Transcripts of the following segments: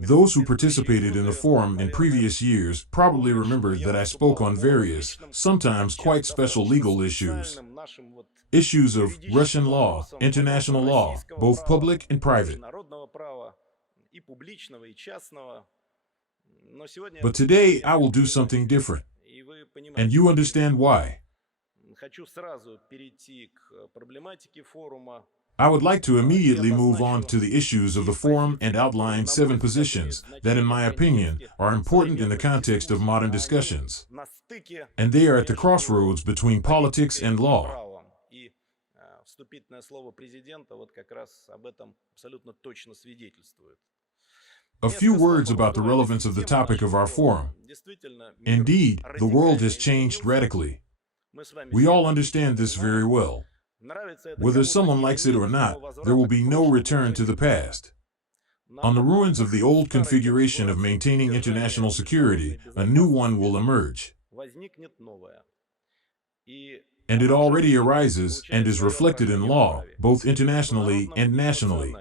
Those who participated in the forum in previous years probably remember that I spoke on various, sometimes quite special legal issues. Issues of Russian law, international law, both public and private. But today I will do something different. And you understand why. I would like to immediately move on to the issues of the forum and outline 7 positions that, in my opinion, are important in the context of modern discussions. And they are at the crossroads between politics and law. A few words about the relevance of the topic of our forum. Indeed, the world has changed radically. We all understand this very well. Whether someone likes it or not, there will be no return to the past. On the ruins of the old configuration of maintaining international security, a new one will emerge. And it already arises and is reflected in law, both internationally and nationally.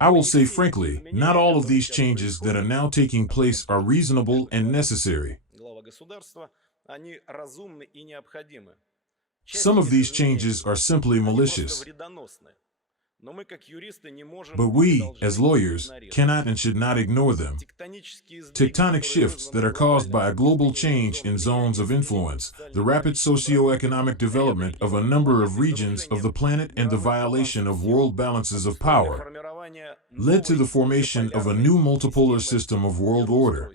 I will say frankly, not all of these changes that are now taking place are reasonable and necessary. Some of these changes are simply malicious. But we, as lawyers, cannot and should not ignore them. Tectonic shifts that are caused by a global change in zones of influence, the rapid socio-economic development of a number of regions of the planet, and the violation of world balances of power led to the formation of a new multipolar system of world order.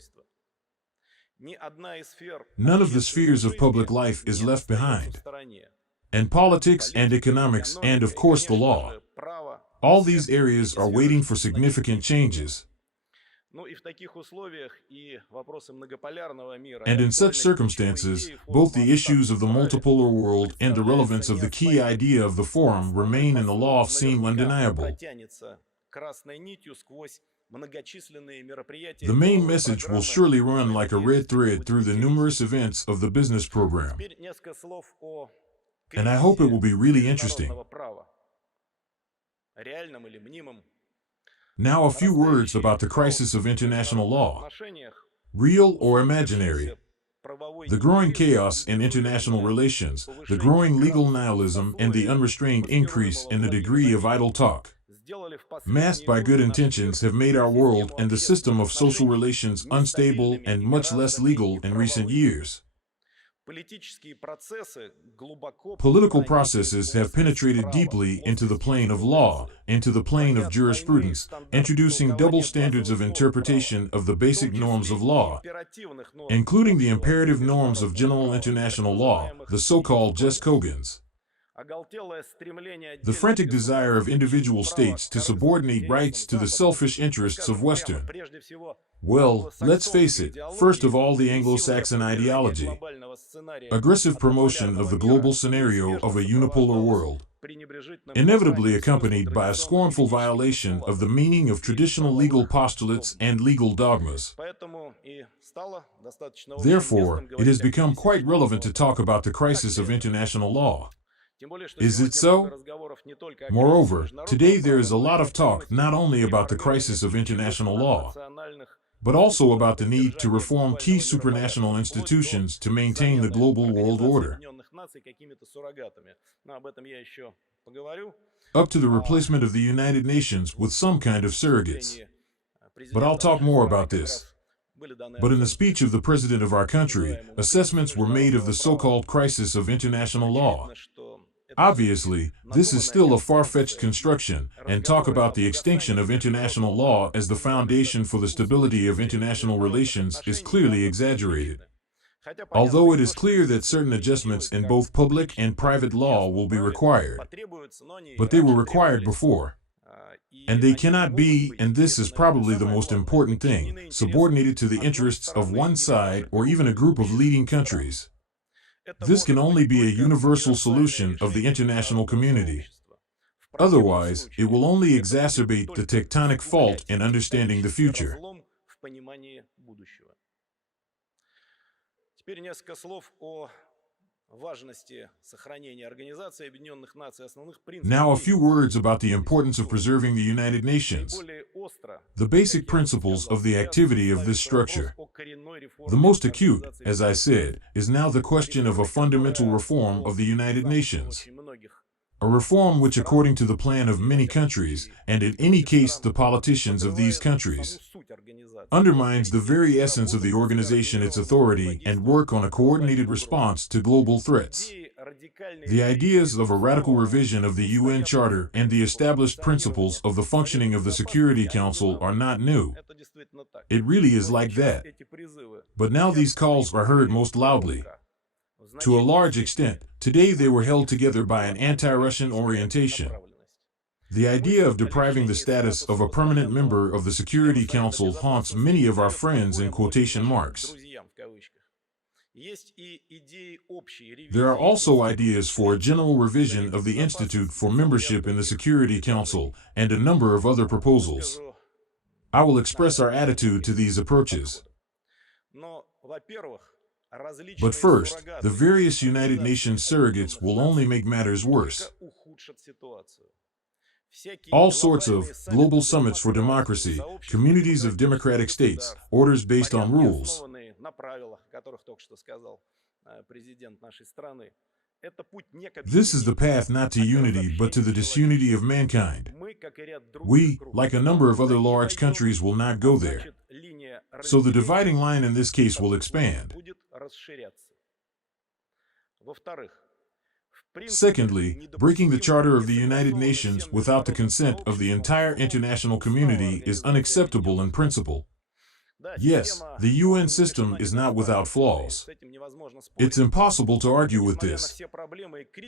None of the spheres of public life is left behind. And politics and economics and, of course, the law. All these areas are waiting for significant changes. And in such circumstances, both the issues of the multipolar world and the relevance of the key idea of the forum remain in the law of seem undeniable. The main message will surely run like a red thread through the numerous events of the business program. And I hope it will be really interesting. Now a few words about the crisis of international law. Real or imaginary? The growing chaos in international relations, the growing legal nihilism, and the unrestrained increase in the degree of idle talk, masked by good intentions, have made our world and the system of social relations unstable and much less legal in recent years. Political processes have penetrated deeply into the plane of law, into the plane of jurisprudence, introducing double standards of interpretation of the basic norms of law, including the imperative norms of general international law, the so-called jus cogens. The frantic desire of individual states to subordinate rights to the selfish interests of Western. Well, let's face it, first of all, the Anglo-Saxon ideology. Aggressive promotion of the global scenario of a unipolar world, inevitably accompanied by a scornful violation of the meaning of traditional legal postulates and legal dogmas. Therefore, it has become quite relevant to talk about the crisis of international law. Is it so? Moreover, today there is a lot of talk not only about the crisis of international law, but also about the need to reform key supranational institutions to maintain the global world order, up to the replacement of the United Nations with some kind of surrogates. But I'll talk more about this. But in the speech of the President of our country, assessments were made of the so-called crisis of international law. Obviously, this is still a far-fetched construction, and talk about the extinction of international law as the foundation for the stability of international relations is clearly exaggerated. Although it is clear that certain adjustments in both public and private law will be required, but they were required before. And they cannot be, and this is probably the most important thing, subordinated to the interests of one side or even a group of leading countries. This can only be a universal solution of the international community. Otherwise, it will only exacerbate the tectonic fault in understanding the future. Now, a few words about the importance of preserving the United Nations, the basic principles of the activity of this structure. The most acute, as I said, is now the question of a fundamental reform of the United Nations. A reform which, according to the plan of many countries, and in any case the politicians of these countries, undermines the very essence of the organization, its authority, and work on a coordinated response to global threats. The ideas of a radical revision of the UN Charter and the established principles of the functioning of the Security Council are not new. It really is like that. But now these calls are heard most loudly. To a large extent, today they were held together by an anti-Russian orientation. The idea of depriving the status of a permanent member of the Security Council haunts many of our friends in quotation marks. There are also ideas for a general revision of the Institute for membership in the Security Council and a number of other proposals. I will express our attitude to these approaches. But first, the various United Nations surrogates will only make matters worse. All sorts of global summits for democracy, communities of democratic states, orders based on rules. This is the path not to unity but to the disunity of mankind. We, like a number of other large countries, will not go there. So the dividing line in this case will expand. Secondly, breaking the Charter of the United Nations without the consent of the entire international community is unacceptable in principle. Yes, the UN system is not without flaws. It's impossible to argue with this.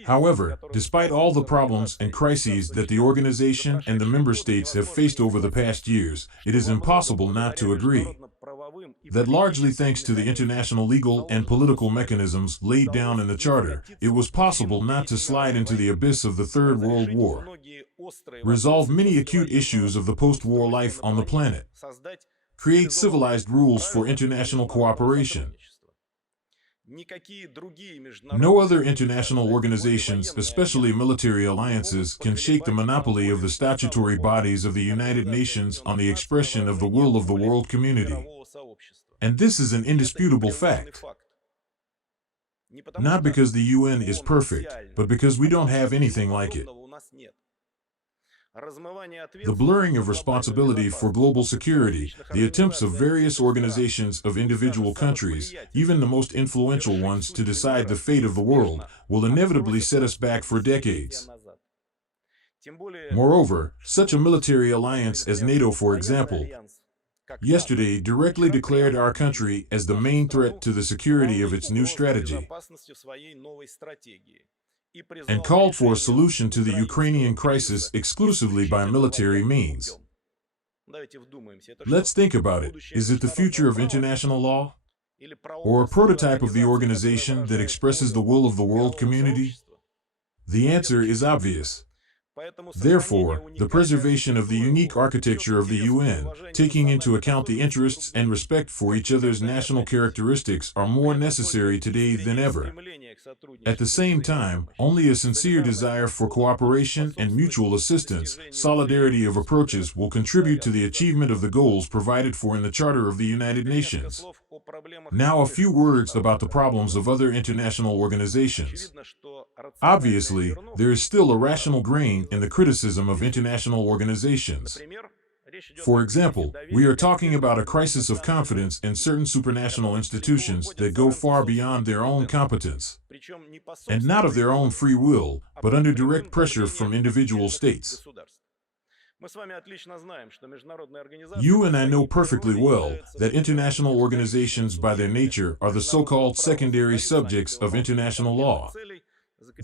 However, despite all the problems and crises that the organization and the member states have faced over the past years, it is impossible not to agree that largely thanks to the international legal and political mechanisms laid down in the Charter, it was possible not to slide into the abyss of the Third World War, resolve many acute issues of the post-war life on the planet, create civilized rules for international cooperation. No other international organizations, especially military alliances, can shake the monopoly of the statutory bodies of the United Nations on the expression of the will of the world community. And this is an indisputable fact. Not because the UN is perfect, but because we don't have anything like it. The blurring of responsibility for global security, the attempts of various organizations of individual countries, even the most influential ones, to decide the fate of the world, will inevitably set us back for decades. Moreover, such a military alliance as NATO, for example, yesterday directly declared our country as the main threat to the security of its new strategy, and called for a solution to the Ukrainian crisis exclusively by military means. Let's think about it. Is it the future of international law? Or a prototype of the organization that expresses the will of the world community? The answer is obvious. Therefore, the preservation of the unique architecture of the UN, taking into account the interests and respect for each other's national characteristics, are more necessary today than ever. At the same time, only a sincere desire for cooperation and mutual assistance, solidarity of approaches, will contribute to the achievement of the goals provided for in the Charter of the United Nations. Now, a few words about the problems of other international organizations. Obviously, there is still a rational grain in the criticism of international organizations. For example, we are talking about a crisis of confidence in certain supranational institutions that go far beyond their own competence, and not of their own free will, but under direct pressure from individual states. You and I know perfectly well that international organizations by their nature are the so-called secondary subjects of international law.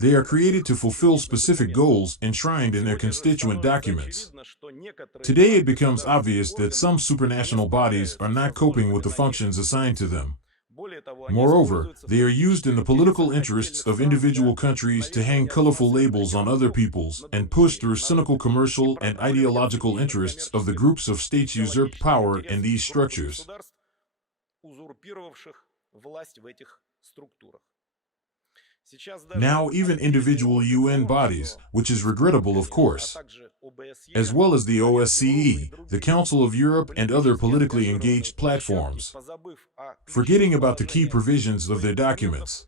They are created to fulfill specific goals enshrined in their constituent documents. Today it becomes obvious that some supranational bodies are not coping with the functions assigned to them. Moreover, they are used in the political interests of individual countries to hang colorful labels on other peoples and push through cynical commercial and ideological interests of the groups of states usurped power in these structures. Now even individual UN bodies, which is regrettable of course, as well as the OSCE, the Council of Europe and other politically engaged platforms, forgetting about the key provisions of their documents,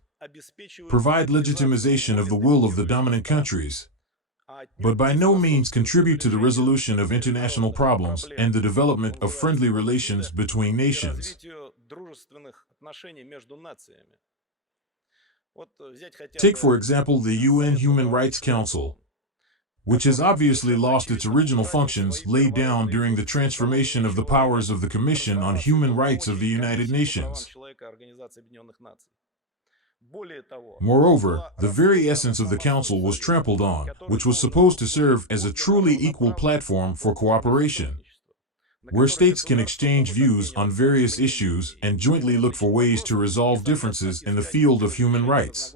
provide legitimization of the will of the dominant countries, but by no means contribute to the resolution of international problems and the development of friendly relations between nations. Take, for example, the UN Human Rights Council, which has obviously lost its original functions laid down during the transformation of the powers of the Commission on Human Rights of the United Nations. Moreover, the very essence of the Council was trampled on, which was supposed to serve as a truly equal platform for cooperation, where states can exchange views on various issues and jointly look for ways to resolve differences in the field of human rights.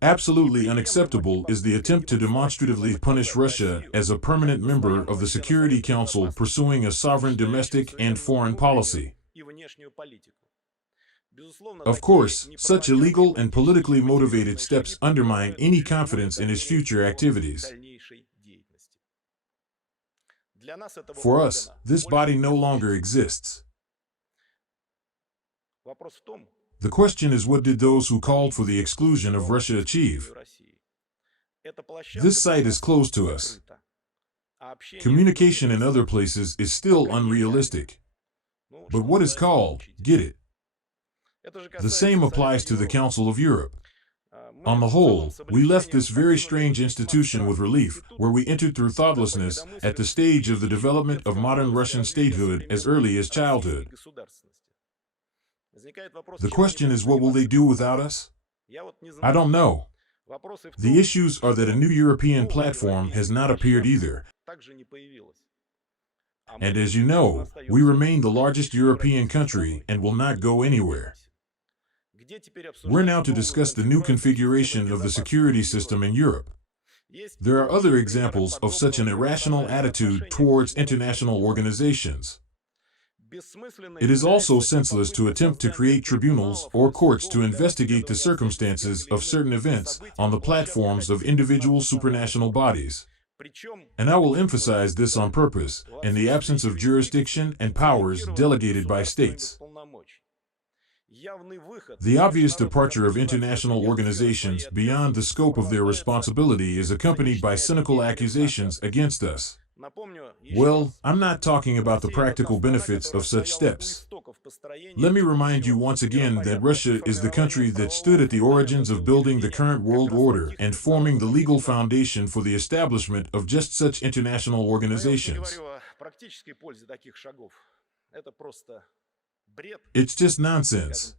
Absolutely unacceptable is the attempt to demonstratively punish Russia as a permanent member of the Security Council pursuing a sovereign domestic and foreign policy. Of course, such illegal and politically motivated steps undermine any confidence in his future activities. For us, this body no longer exists. The question is, what did those who called for the exclusion of Russia achieve? This site is closed to us. Communication in other places is still unrealistic. But what is called, get it? The same applies to the Council of Europe. On the whole, we left this very strange institution with relief, where we entered through thoughtlessness at the stage of the development of modern Russian statehood as early as childhood. The question is, what will they do without us? I don't know. The issues are that a new European platform has not appeared either. And as you know, we remain the largest European country and will not go anywhere. We're now to discuss the new configuration of the security system in Europe. There are other examples of such an irrational attitude towards international organizations. It is also senseless to attempt to create tribunals or courts to investigate the circumstances of certain events on the platforms of individual supranational bodies. And I will emphasize this on purpose, in the absence of jurisdiction and powers delegated by states. The obvious departure of international organizations beyond the scope of their responsibility is accompanied by cynical accusations against us. Well, I'm not talking about the practical benefits of such steps. Let me remind you once again that Russia is the country that stood at the origins of building the current world order and forming the legal foundation for the establishment of just such international organizations. It's just nonsense.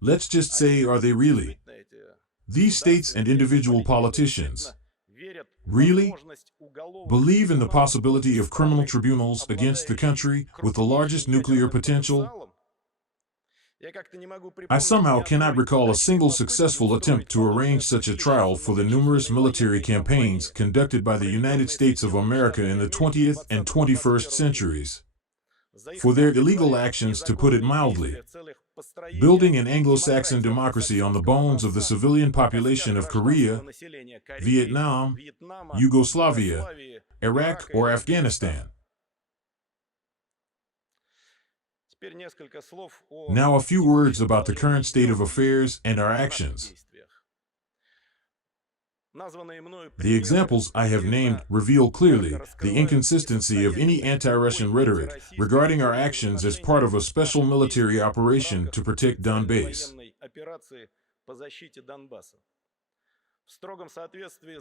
Let's just say, are they really? These states and individual politicians really believe in the possibility of criminal tribunals against the country with the largest nuclear potential? I somehow cannot recall a single successful attempt to arrange such a trial for the numerous military campaigns conducted by the United States of America in the 20th and 21st centuries. For their illegal actions, to put it mildly, building an Anglo-Saxon democracy on the bones of the civilian population of Korea, Vietnam, Yugoslavia, Iraq, or Afghanistan. Now a few words about the current state of affairs and our actions. The examples I have named reveal clearly the inconsistency of any anti-Russian rhetoric regarding our actions as part of a special military operation to protect Donbass.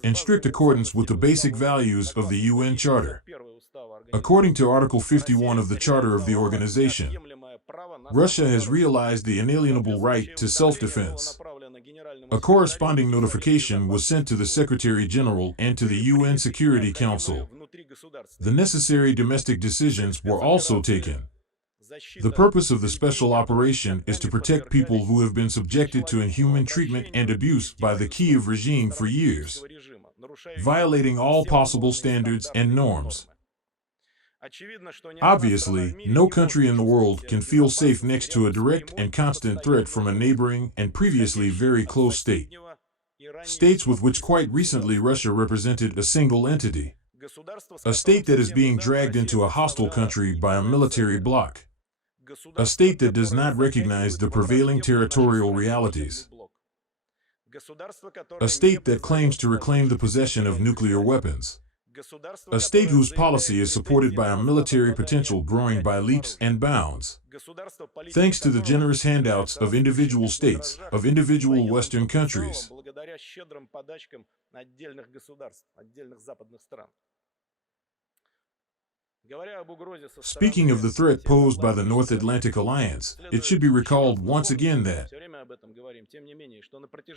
In strict accordance with the basic values of the UN Charter. According to Article 51 of the Charter of the organization, Russia has realized the inalienable right to self-defense. A corresponding notification was sent to the Secretary General and to the UN Security Council. The necessary domestic decisions were also taken. The purpose of the special operation is to protect people who have been subjected to inhuman treatment and abuse by the Kiev regime for years, violating all possible standards and norms. Obviously, no country in the world can feel safe next to a direct and constant threat from a neighboring and previously very close state. States with which quite recently Russia represented a single entity. A state that is being dragged into a hostile country by a military bloc. A state that does not recognize the prevailing territorial realities. A state that claims to reclaim the possession of nuclear weapons. A state whose policy is supported by a military potential growing by leaps and bounds. Thanks to the generous handouts of individual states, of individual Western countries. Speaking of the threat posed by the North Atlantic Alliance, it should be recalled once again that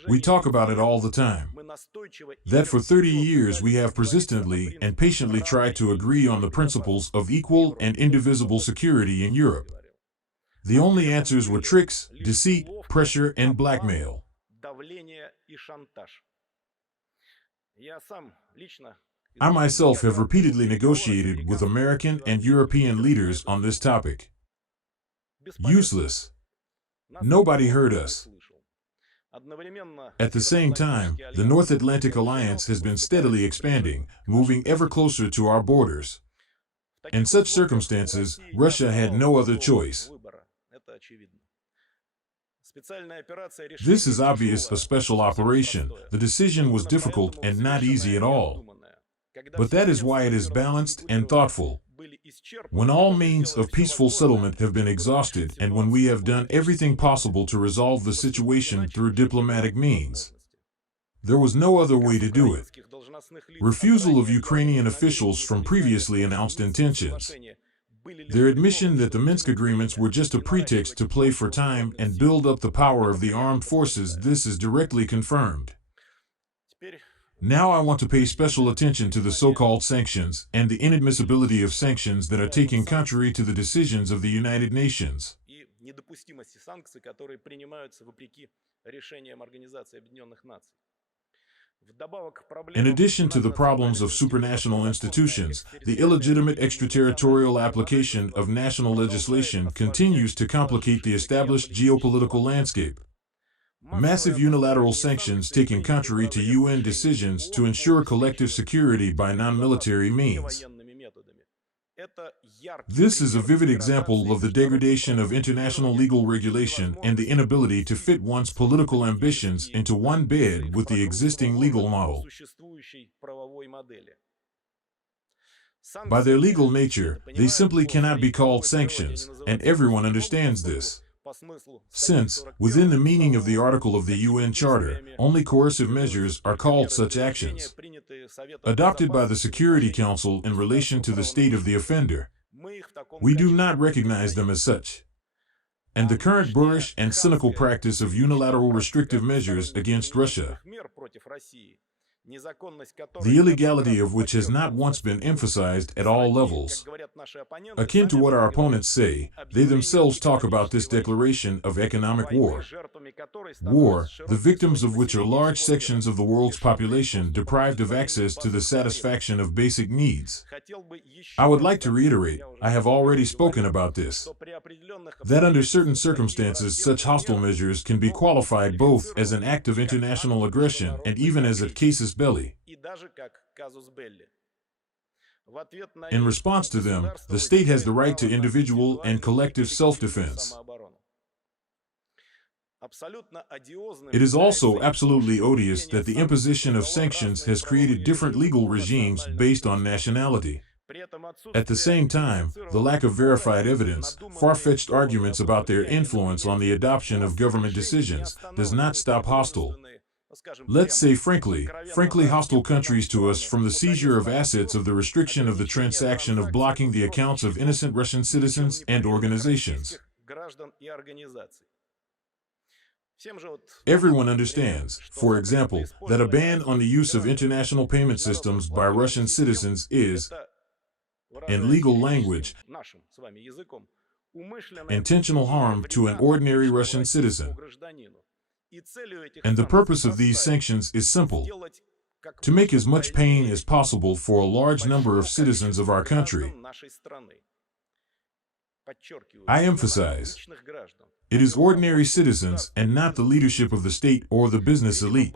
we talk about it all the time. That for 30 years we have persistently and patiently tried to agree on the principles of equal and indivisible security in Europe. The only answers were tricks, deceit, pressure, and blackmail. I myself have repeatedly negotiated with American and European leaders on this topic. Useless. Nobody heard us. At the same time, the North Atlantic Alliance has been steadily expanding, moving ever closer to our borders. In such circumstances, Russia had no other choice. This is obvious a special operation. The decision was difficult and not easy at all. But that is why it is balanced and thoughtful. When all means of peaceful settlement have been exhausted and when we have done everything possible to resolve the situation through diplomatic means. There was no other way to do it. Refusal of Ukrainian officials from previously announced intentions. Their admission that the Minsk agreements were just a pretext to play for time and build up the power of the armed forces, this is directly confirmed. Now I want to pay special attention to the so-called sanctions and the inadmissibility of sanctions that are taken contrary to the decisions of the United Nations. In addition to the problems of supranational institutions, the illegitimate extraterritorial application of national legislation continues to complicate the established geopolitical landscape. Massive unilateral sanctions taken contrary to UN decisions to ensure collective security by non-military means. This is a vivid example of the degradation of international legal regulation and the inability to fit one's political ambitions into one bed with the existing legal model. By their legal nature, they simply cannot be called sanctions, and everyone understands this. Since, within the meaning of the article of the UN Charter, only coercive measures are called such actions, adopted by the Security Council in relation to the state of the offender. We do not recognize them as such. And the current boorish and cynical practice of unilateral restrictive measures against Russia, the illegality of which has not once been emphasized at all levels. Akin to what our opponents say, they themselves talk about this declaration of economic war. War, the victims of which are large sections of the world's population deprived of access to the satisfaction of basic needs. I would like to reiterate, I have already spoken about this, that under certain circumstances such hostile measures can be qualified both as an act of international aggression and even as a casus belli. In response to them, the state has the right to individual and collective self-defense. It is also absolutely odious that the imposition of sanctions has created different legal regimes based on nationality. At the same time, the lack of verified evidence, far-fetched arguments about their influence on the adoption of government decisions, does not stop hostile, let's say frankly hostile countries to us from the seizure of assets of the restriction of the transaction of blocking the accounts of innocent Russian citizens and organizations. Everyone understands, for example, that a ban on the use of international payment systems by Russian citizens is, in legal language, intentional harm to an ordinary Russian citizen. And the purpose of these sanctions is simple: to make as much pain as possible for a large number of citizens of our country. I emphasize, it is ordinary citizens and not the leadership of the state or the business elite.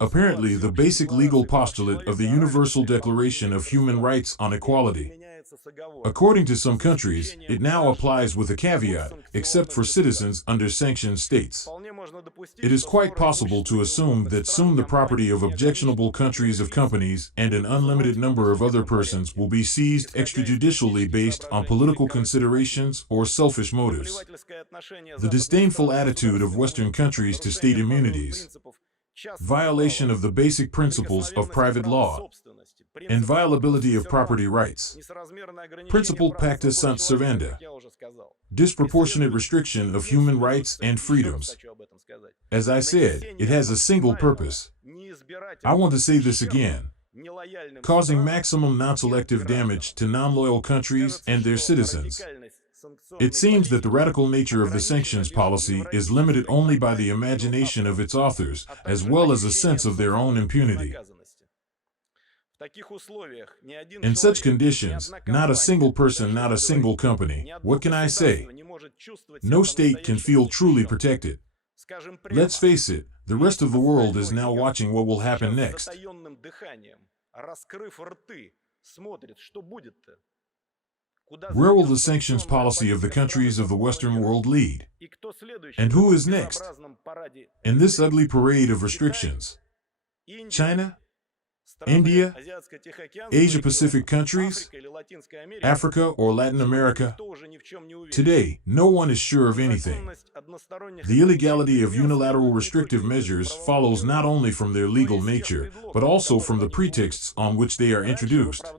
Apparently, the basic legal postulate of the Universal Declaration of Human Rights on Equality. According to some countries, it now applies with a caveat, except for citizens under sanctioned states. It is quite possible to assume that soon the property of objectionable countries of companies and an unlimited number of other persons will be seized extrajudicially based on political considerations or selfish motives. The disdainful attitude of Western countries to state immunities, violation of the basic principles of private law, inviolability of property rights, principle pacta sunt servanda, disproportionate restriction of human rights and freedoms. As I said, it has a single purpose. I want to say this again. Causing maximum non-selective damage to non-loyal countries and their citizens. It seems that the radical nature of the sanctions policy is limited only by the imagination of its authors, as well as a sense of their own impunity. In such conditions, not a single person, not a single company, what can I say? No state can feel truly protected. Let's face it, the rest of the world is now watching what will happen next. Where will the sanctions policy of the countries of the Western world lead? And who is next in this ugly parade of restrictions? China? India? Asia-Pacific countries? Africa or Latin America? Today, no one is sure of anything. The illegality of unilateral restrictive measures follows not only from their legal nature, but also from the pretexts on which they are introduced.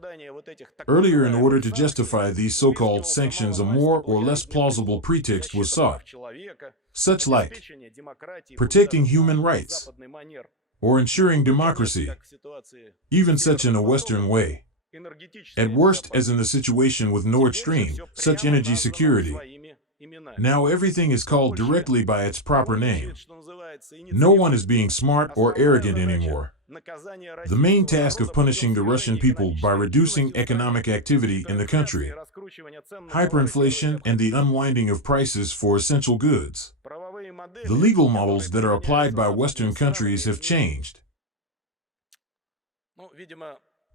Earlier, in order to justify these so-called sanctions, a more or less plausible pretext was sought, such like protecting human rights or ensuring democracy, even such in a Western way. At worst, as in the situation with Nord Stream, such energy security. Now everything is called directly by its proper name. No one is being smart or arrogant anymore. The main task of punishing the Russian people by reducing economic activity in the country, hyperinflation and the unwinding of prices for essential goods. The legal models that are applied by Western countries have changed.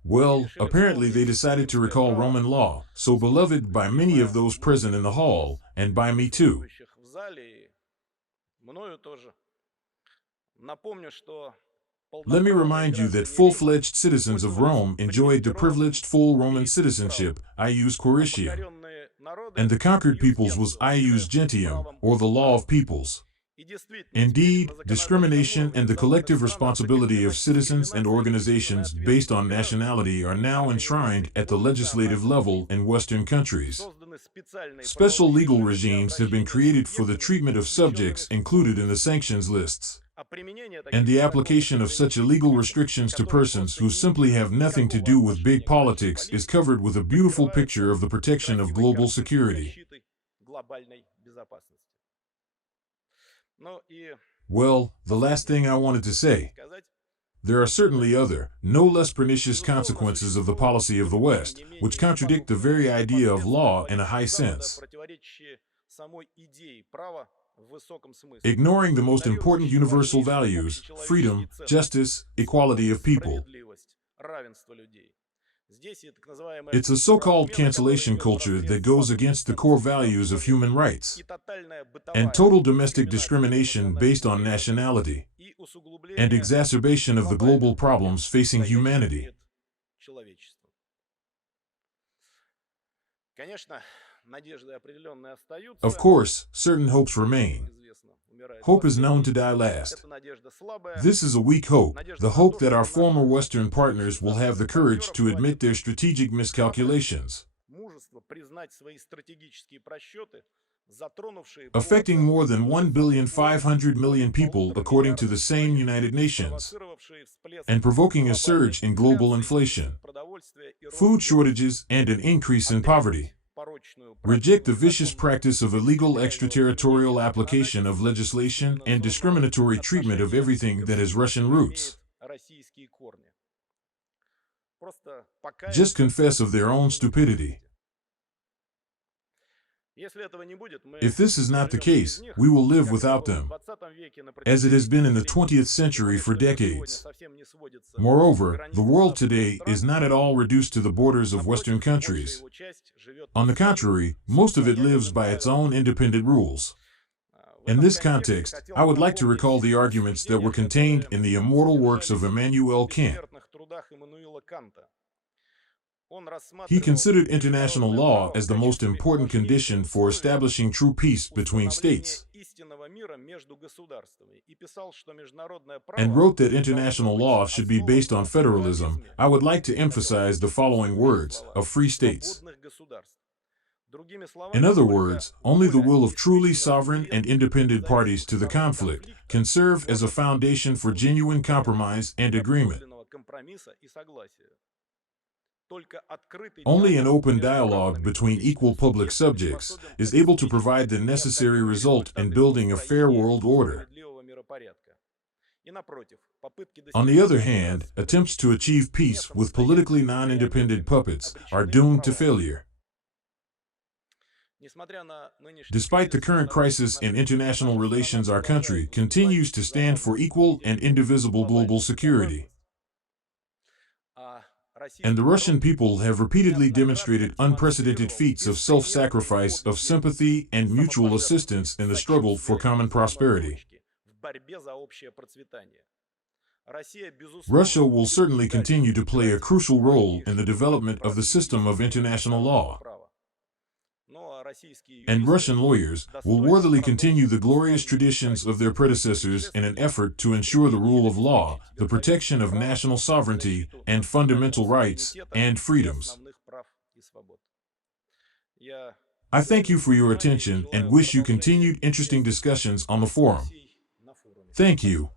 Well, apparently they decided to recall Roman law, so beloved by many of those present in the hall, and by me too. Let me remind you that full-fledged citizens of Rome enjoyed the privileged full Roman citizenship, ius quiritium, and the conquered peoples was ius gentium, or the law of peoples. Indeed, discrimination and the collective responsibility of citizens and organizations based on nationality are now enshrined at the legislative level in Western countries. Special legal regimes have been created for the treatment of subjects included in the sanctions lists, and the application of such illegal restrictions to persons who simply have nothing to do with big politics is covered with a beautiful picture of the protection of global security. Well, the last thing I wanted to say. There are certainly other, no less pernicious consequences of the policy of the West, which contradict the very idea of law in a high sense. Ignoring the most important universal values, freedom, justice, equality of people. It's a so-called cancellation culture that goes against the core values of human rights, and total domestic discrimination based on nationality, and exacerbation of the global problems facing humanity. Of course, certain hopes remain. Hope is known to die last. This is a weak hope, the hope that our former Western partners will have the courage to admit their strategic miscalculations, affecting more than 1,500,000,000 people according to the same United Nations, and provoking a surge in global inflation, food shortages, and an increase in poverty. Reject the vicious practice of illegal extraterritorial application of legislation and discriminatory treatment of everything that has Russian roots. just confess of their own stupidity. If this is not the case, we will live without them, as it has been in the 20th century for decades. Moreover, the world today is not at all reduced to the borders of Western countries. On the contrary, most of it lives by its own independent rules. In this context, I would like to recall the arguments that were contained in the immortal works of Immanuel Kant. He considered international law as the most important condition for establishing true peace between states, and wrote that international law should be based on federalism. I would like to emphasize the following words: of free states. In other words, only the will of truly sovereign and independent parties to the conflict can serve as a foundation for genuine compromise and agreement. Only an open dialogue between equal public subjects is able to provide the necessary result in building a fair world order. On the other hand, attempts to achieve peace with politically non-independent puppets are doomed to failure. Despite the current crisis in international relations, our country continues to stand for equal and indivisible global security. And the Russian people have repeatedly demonstrated unprecedented feats of self-sacrifice, of sympathy, and mutual assistance in the struggle for common prosperity. Russia will certainly continue to play a crucial role in the development of the system of international law. And Russian lawyers will worthily continue the glorious traditions of their predecessors in an effort to ensure the rule of law, the protection of national sovereignty and fundamental rights and freedoms. I thank you for your attention and wish you continued interesting discussions on the forum. Thank you.